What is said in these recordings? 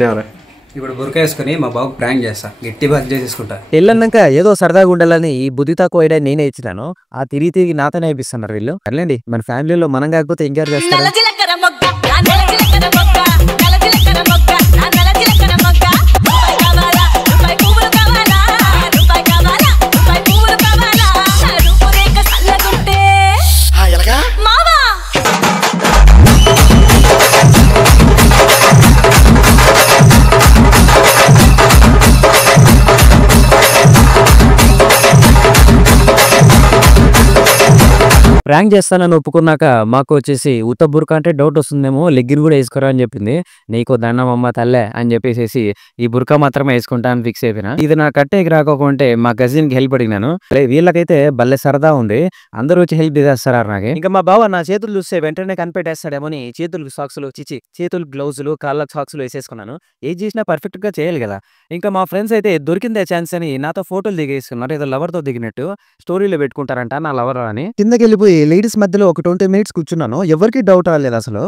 వచ్చినారా? ఇప్పుడు బురక వేసుకుని మా బాబు ప్రాంక్ చేస్తా, గట్టి బాగా చేసేసుకుంటా. వెళ్ళన్నాక ఏదో సరదాగా ఉండాలని ఈ బుద్ధి తక్కువ ఐడియా నేనే ఇచ్చినాను. ఆ తిరిగి నాతోనే అయిపిస్తున్నారు వీళ్ళు. అర్లేండి, మన ఫ్యామిలీలో మనం కాకపోతే ఇంకెవరు చేస్తారు? ప్రాంక్ చేస్తానని ఒప్పుకున్నాక మాకు వచ్చేసి ఉత్త బుర్క అంటే డౌట్ వస్తుందేమో, లెగ్గిన్ కూడా వేసుకోరా అని చెప్పింది. నీకు దండం అమ్మ తల్లే అని చెప్పేసి ఈ బుర్క మాత్రమే వేసుకుంటా అని ఫిక్స్ అయిపోయినా. ఇది నా కట్టేకి రాకపోతే మా కజిన్ కి హెల్ప్ అడిగినాను. వీళ్ళకైతే భలే సరదా ఉంది, అందరూ వచ్చి హెల్ప్ చేస్తారు నాకు. ఇంకా మా బావ నా చేతులు చూస్తే వెంటనే కనిపెట్టేస్తాడేమోని చేతులకు సాక్సులు చేతులు గ్లౌజులు కాళ్ళకు సాక్సులు వేసేసుకున్నాను. ఏది చేసినా పర్ఫెక్ట్ గా చేయాలి కదా. ఇంకా మా ఫ్రెండ్స్ అయితే దొరికిందే ఛాన్స్ అని నాతో ఫోటోలు దిగేసుకున్నారు. ఏదో లవర్ తో దిగినట్టు స్టోరీలో పెట్టుకుంటారంట నా లవర్ అని. కిందకి వెళ్ళిపోయి లేడీస్ మధ్యలో ఒక 20 minutes కూర్చున్నాను. ఎవరికి డౌట్ రాలేదు అసలు.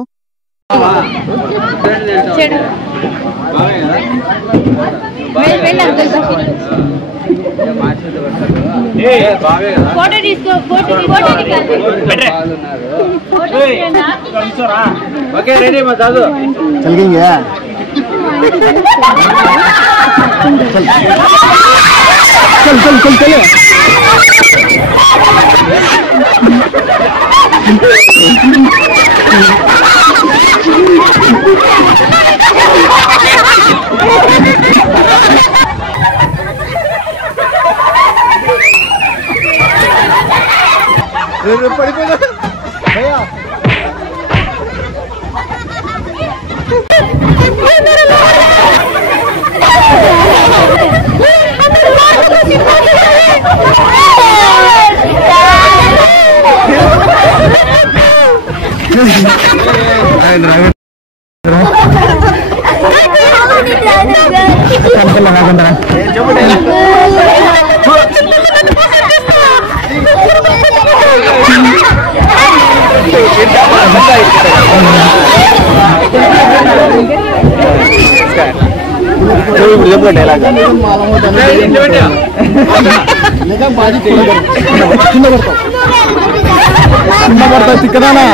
చిక్కదానా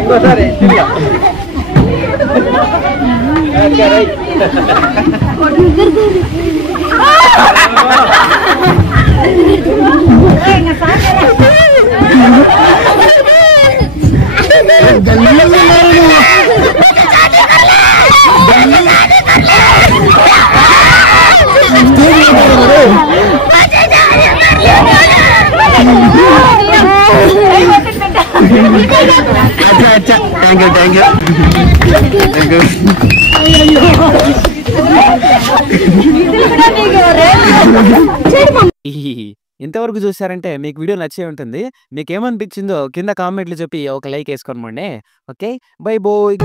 ఇంకోసారి థ్యాంక్ యూ. ఇంతవరకు చూసారంటే మీకు వీడియో నచ్చే ఉంటుంది. మీకు ఏమనిపించిందో కింద కామెంట్లు చెప్పి ఒక లైక్ వేసుకోండి. Okay, bye bye.